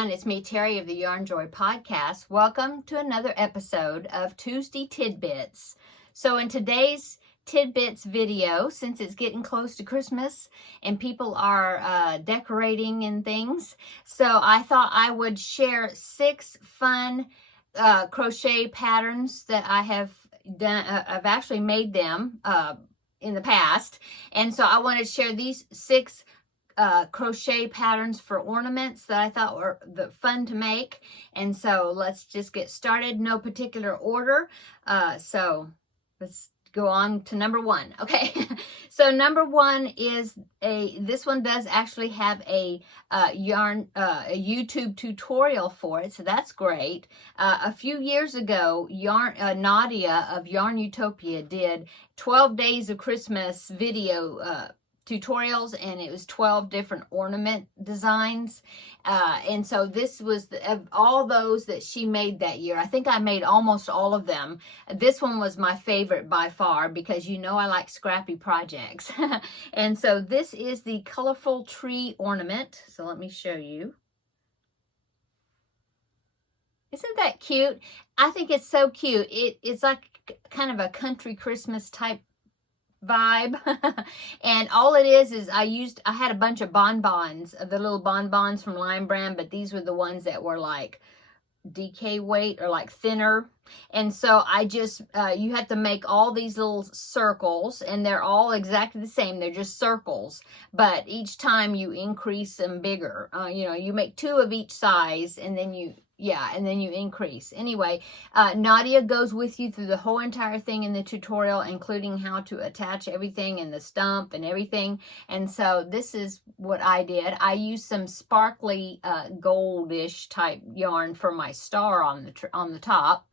everyone, it's me, Terry of the Yarn Joy Podcast. Welcome to another episode of Tuesday Tidbits. So in today's Tidbits video, since it's getting close to Christmas and people are decorating and things, so I thought I would share 6 fun crochet patterns that I have done. I've actually made them in the past, and so I wanted to share these 6 crochet patterns for ornaments that I thought were fun to make. And so let's just get started. No particular order. So let's go on to number 1. Okay. So number 1 is this one does actually have a YouTube tutorial for it. So that's great. A few years ago, Nadia of Yarn Utopia did 12 Days of Christmas video tutorials, and it was 12 different ornament designs, and so this was of all those that she made that year. I think I made almost all of them. This one was my favorite by far because you know I like scrappy projects. And so this is the colorful tree ornament. So let me show you. Isn't that cute? I think it's so cute. It's like kind of a country Christmas type vibe. And all it is I had a bunch of bonbons, the little bonbons from Lime Brand, but these were the ones that were like DK weight or like thinner. And so I just you have to make all these little circles, and they're all exactly the same. They're just circles, but each time you increase them bigger. You know, you make 2 of each size, and then you increase. Anyway, Nadia goes with you through the whole entire thing in the tutorial, including how to attach everything and the stump and everything. And so this is what I did. I used some sparkly goldish type yarn for my star on the top.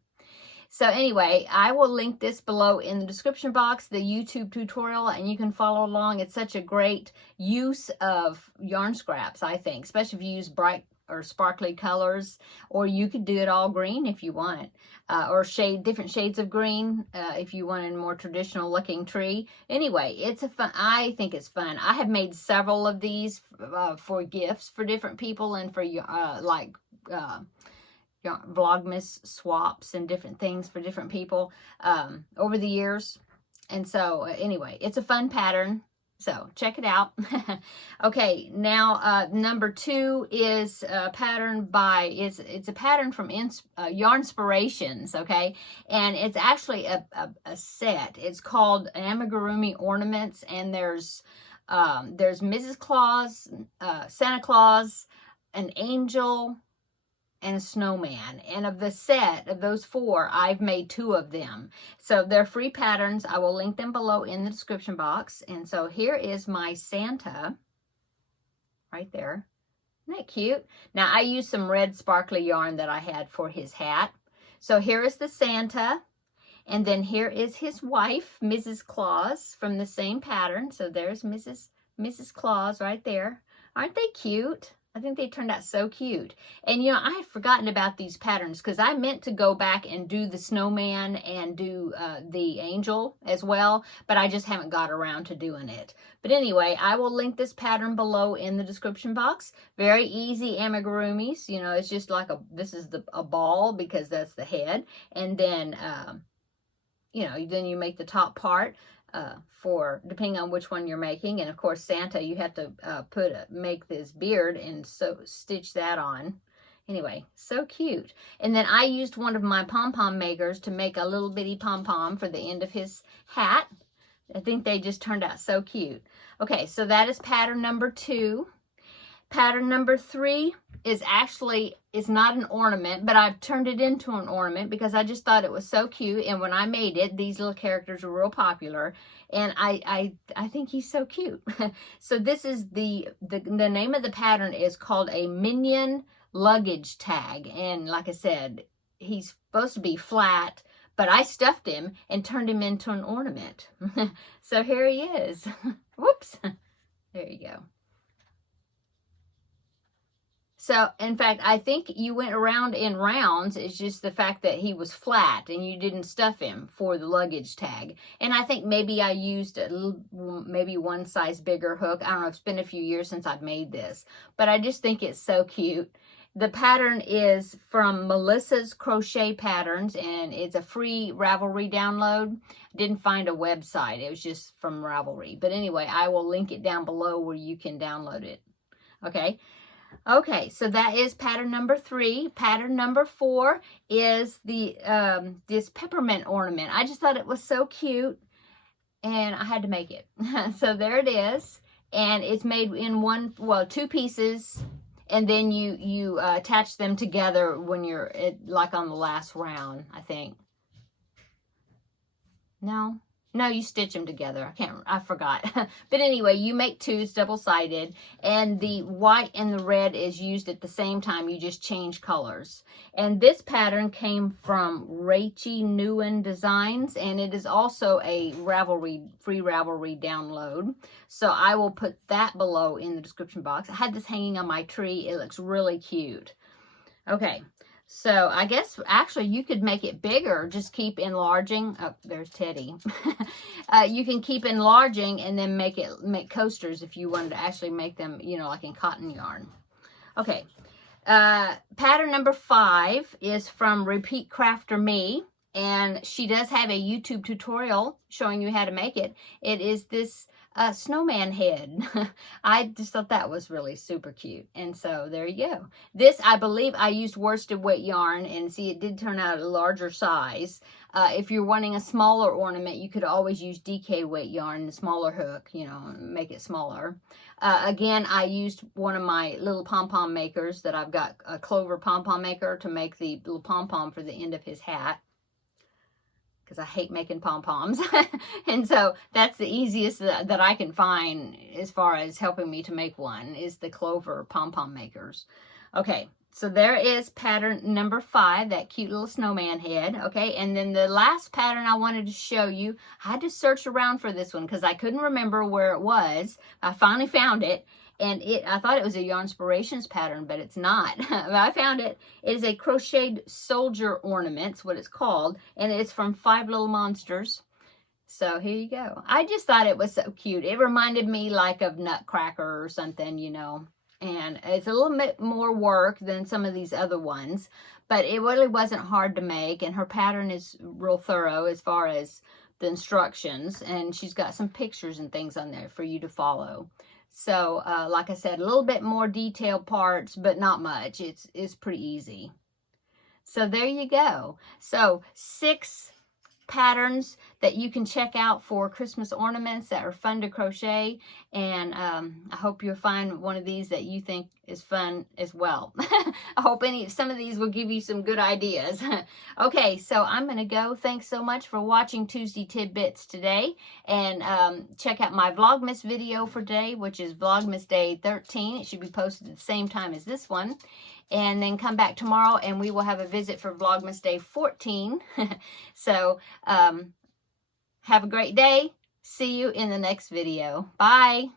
So anyway, I will link this below in the description box, the YouTube tutorial, and you can follow along. It's such a great use of yarn scraps, I think, especially if you use bright or sparkly colors, or you could do it all green if you want, or different shades of green if you want a more traditional looking tree. Anyway, I think it's fun. I have made several of these for gifts for different people, and for Vlogmas swaps and different things for different people over the years. And so anyway, it's a fun pattern. So check it out. Okay, now number 2 is a pattern it's a pattern from Yarnspirations, okay? And it's actually a set. It's called Amigurumi Ornaments, and there's Mrs. Claus, Santa Claus, an angel, and a snowman. And of the set of those 4, I've made 2 of them. So they're free patterns. I will link them below in the description box. And so here is my Santa right there. Isn't that cute? Now I used some red sparkly yarn that I had for his hat. So here is the Santa, and then here is his wife, Mrs. Claus, from the same pattern. So there's Mrs. Claus right there. Aren't they cute? I think they turned out so cute. And you know, I had forgotten about these patterns because I meant to go back and do the snowman and do the angel as well, but I just haven't got around to doing it. But anyway, I will link this pattern below in the description box. Very easy amigurumis. You know, it's just like this is a ball because that's the head. And then, you know, then you make the top part. For depending on which one you're making. And of course Santa, you have to make this beard and so stitch that on. Anyway, so cute. And then I used one of my pom-pom makers to make a little bitty pom-pom for the end of his hat. I think they just turned out so cute. Okay, so that is pattern number 2. Pattern number 3 is not an ornament, but I've turned it into an ornament because I just thought it was so cute. And when I made it, these little characters were real popular, and I think he's so cute. So this is the name of the pattern is called a Minion Luggage Tag, and like I said, he's supposed to be flat, but I stuffed him and turned him into an ornament. So here he is. Whoops. There you go. So, in fact, I think you went around in rounds. It's just the fact that he was flat and you didn't stuff him for the luggage tag. And I think maybe I used maybe one size bigger hook. I don't know. It's been a few years since I've made this. But I just think it's so cute. The pattern is from Melissa's Crochet Patterns, and it's a free Ravelry download. Didn't find a website. It was just from Ravelry. But anyway, I will link it down below where you can download it. Okay. Okay, so that is pattern number 3. Pattern number 4 is the this peppermint ornament. I just thought it was so cute, and I had to make it. So there it is, and it's made in 2 pieces, and then you attach them together when you're like on the last round, I think. No, you stitch them together. I forgot. But anyway, you make 2, it's double-sided, and the white and the red is used at the same time. You just change colors. And this pattern came from Rachie Nguyen Designs, and it is also a free Ravelry download. So I will put that below in the description box. I had this hanging on my tree. It looks really cute. Okay. So I guess actually you could make it bigger. Just keep enlarging. Oh, there's Teddy. You can keep enlarging and then make coasters if you wanted to actually make them, you know, like in cotton yarn. Okay. Pattern number 5 is from Repeat Crafter Me, and she does have a YouTube tutorial showing you how to make it. It is this snowman head. I just thought that was really super cute, and so there you go. This, I believe I used worsted weight yarn, and see, it did turn out a larger size. If you're wanting a smaller ornament, you could always use DK weight yarn, the smaller hook, you know, make it smaller. Again, I used one of my little pom-pom makers that I've got, a clover pom-pom maker, to make the little pom-pom for the end of his hat, because I hate making pom-poms. And so that's the easiest that I can find as far as helping me to make one, is the clover pom-pom makers. Okay, so there is pattern number 5, that cute little snowman head. Okay, and then the last pattern I wanted to show you, I had to search around for this one because I couldn't remember where it was. I finally found it. And I thought it was a Yarnspirations pattern, but it's not. But I found it. It is a crocheted soldier ornament, what it's called. And it's from 5 Little Monsters. So here you go. I just thought it was so cute. It reminded me like of Nutcracker or something, you know. And it's a little bit more work than some of these other ones. But it really wasn't hard to make. And her pattern is real thorough as far as the instructions. And she's got some pictures and things on there for you to follow. So, like I said, a little bit more detailed parts, but not much. It's pretty easy. So there you go. So 6 patterns that you can check out for Christmas ornaments that are fun to crochet. And I hope you'll find one of these that you think is fun as well. I hope some of these will give you some good ideas. Okay, so I'm going to go. Thanks so much for watching Tuesday Tidbits today. And check out my Vlogmas video for today, which is Vlogmas Day 13. It should be posted at the same time as this one. And then come back tomorrow and we will have a visit for Vlogmas Day 14. So have a great day. See you in the next video. Bye.